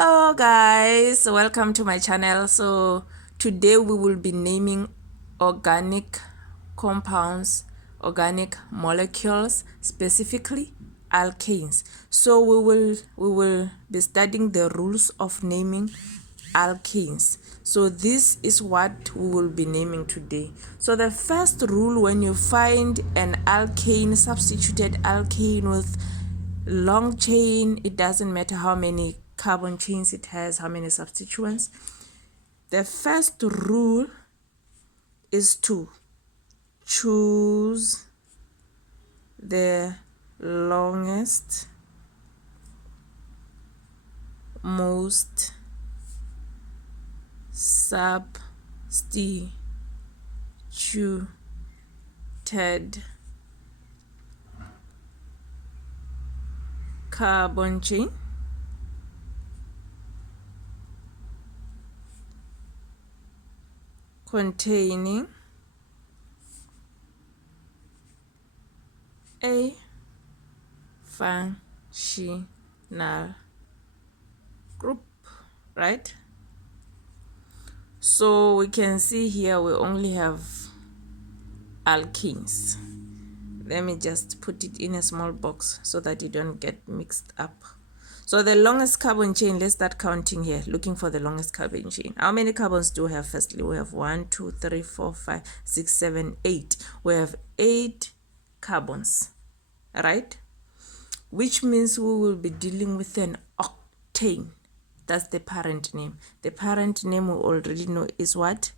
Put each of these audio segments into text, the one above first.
Hello guys, welcome to my channel. So today we will be naming organic compounds, organic molecules, specifically alkanes. So we will be studying the rules of naming alkanes. So this is what we will be naming today. So the first rule, when you find an alkane, substituted alkane with long chain, it doesn't matter how many carbon chains it has, how many substituents, the first rule is to choose the longest, most substituted carbon chain containing a functional group, right? So we can see here we only have alkenes. Let me just put it in a small box so that you don't get mixed up. So the longest carbon chain, let's start counting here, looking for the longest carbon chain. How many carbons do we have? Firstly, we have 1, 2, 3, 4, 5, 6, 7, 8. We have 8 carbons, right? Which means we will be dealing with an octane. That's the parent name. The parent name we already know is what?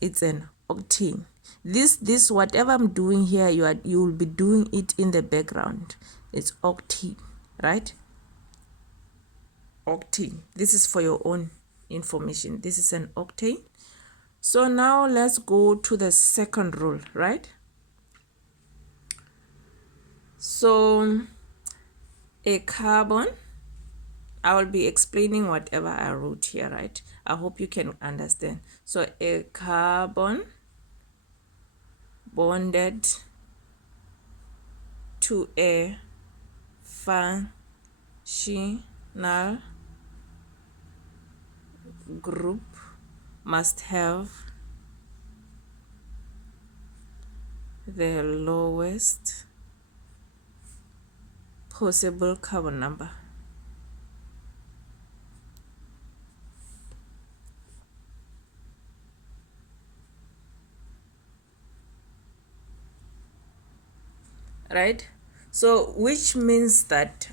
It's an octane. This whatever I'm doing here, you will be doing it in the background. It's octane, right? Octane. This is for your own information. This is an octane. So now let's go to the second rule, right? So a carbon, I will be explaining whatever I wrote here, right? I hope you can understand. So a carbon bonded to a functional group must have the lowest possible carbon number. Right? So which means that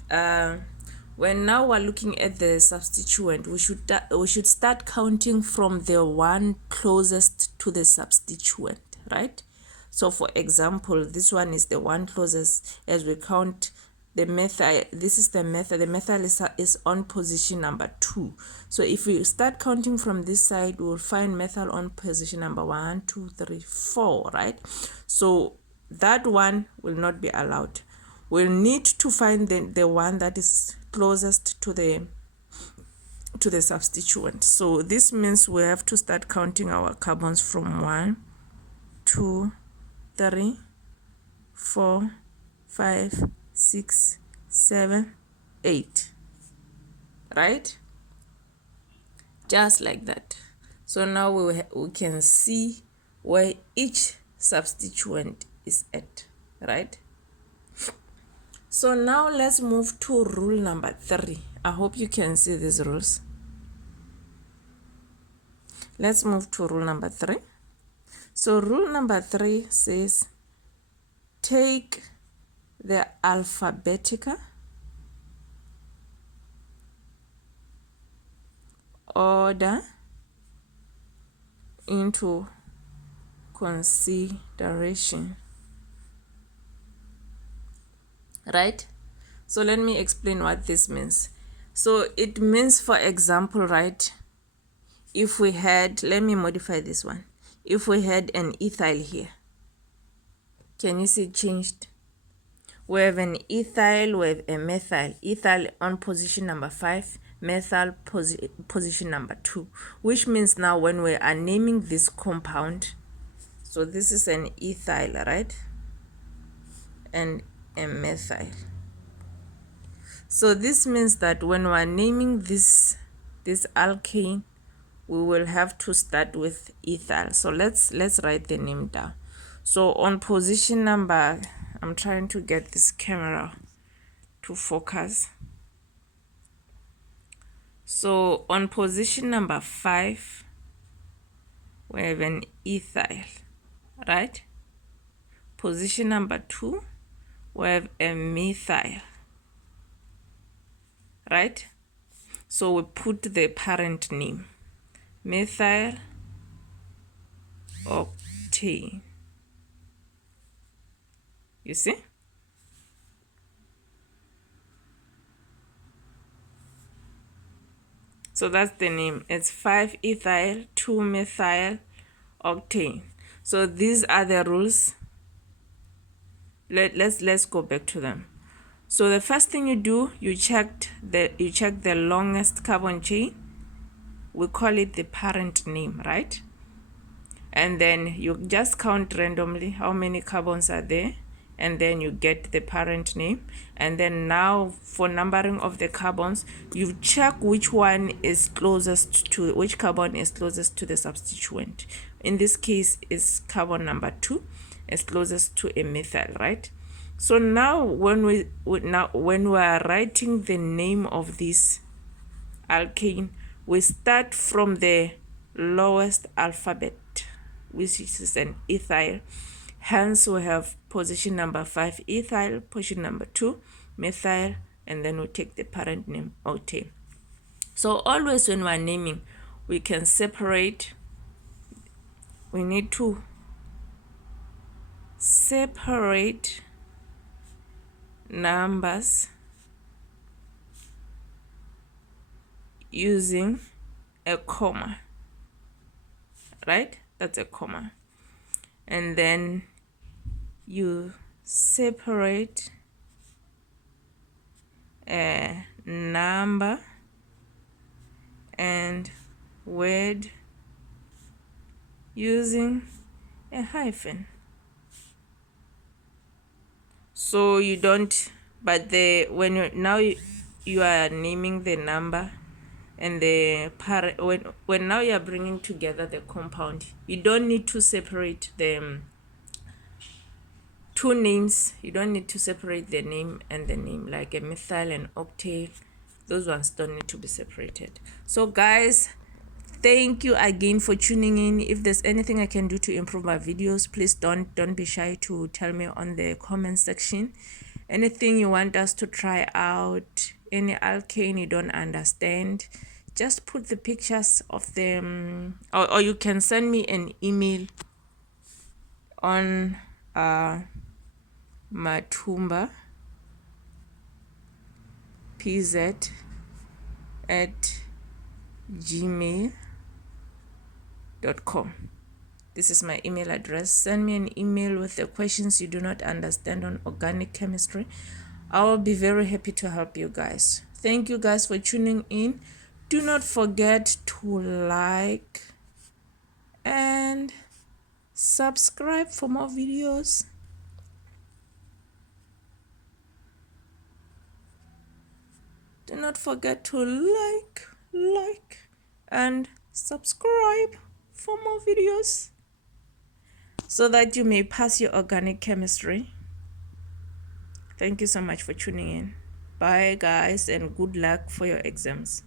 when now we're looking at the substituent, we should start counting from the one closest to the substituent, right? So for example, this one is the one closest. As we count the methyl, this is the methyl. The methyl is on position number 2. So if we start counting from this side, we'll find methyl on position number 1, 2, 3, 4, right? So that one will not be allowed. We'll need to find the one that is closest to the substituent. So this means we have to start counting our carbons from 1, 2, 3, 4, 5, 6, 7, 8, right? Just like that. So now we can see where each substituent is at, right? So now let's move to rule number 3. I hope you can see these rules. Let's move to rule number 3. So rule number 3 says take the alphabetical order into consideration, right? So let me explain what this means. So it means, for example, right, if we had, let me modify this one. If we had an ethyl here, can you see it changed? We have an ethyl, we have a methyl. Ethyl on position number 5, methyl position number 2, which means now when we are naming this compound, so this is an ethyl, right, and a methyl. So this means that when we're naming this this alkane, we will have to start with ethyl. So let's write the name down. So on position number, I'm trying to get this camera to focus. So on position number 5, we have an ethyl, right? Position number 2, we have a methyl, right? So we put the parent name, methyl octane. You see? So that's the name. It's 5-ethyl 2-methyl octane. So these are the rules. Let's go back to them. So the first thing you do, you check the longest carbon chain. We call it the parent name, right? And then you just count randomly how many carbons are there, and then you get the parent name. And then now for numbering of the carbons, you check which carbon is closest to the substituent. In this case is carbon number 2 is closest to a methyl, right? So now when we are writing the name of this alkane, we start from the lowest alphabet, which is an ethyl. Hence we have position number 5 ethyl, position number 2 methyl, and then we take the parent name octane. So always when we're naming, we can separate. We need to separate numbers using a comma, right? That's a comma. And then you separate a number and word using a hyphen. So you don't, but when you are naming the number and the parent, when now you are bringing together the compound, you don't need to separate them. Two names, you don't need to separate the name and the name, like a methyl and octane. Those ones don't need to be separated. So guys, thank you again for tuning in. If there's anything I can do to improve my videos, please don't be shy to tell me on the comment section. Anything you want us to try out, any alkane you don't understand, just put the pictures of them, or you can send me an email on matumba pz@gmail.com. This is my email address. Send me an email with the questions you do not understand on organic chemistry. I will be very happy to help you guys. Thank you guys for tuning in. Do not forget to like and subscribe for more videos. Do not forget to like and subscribe for more videos so that you may pass your organic chemistry. Thank you so much for tuning in. Bye guys, and good luck for your exams.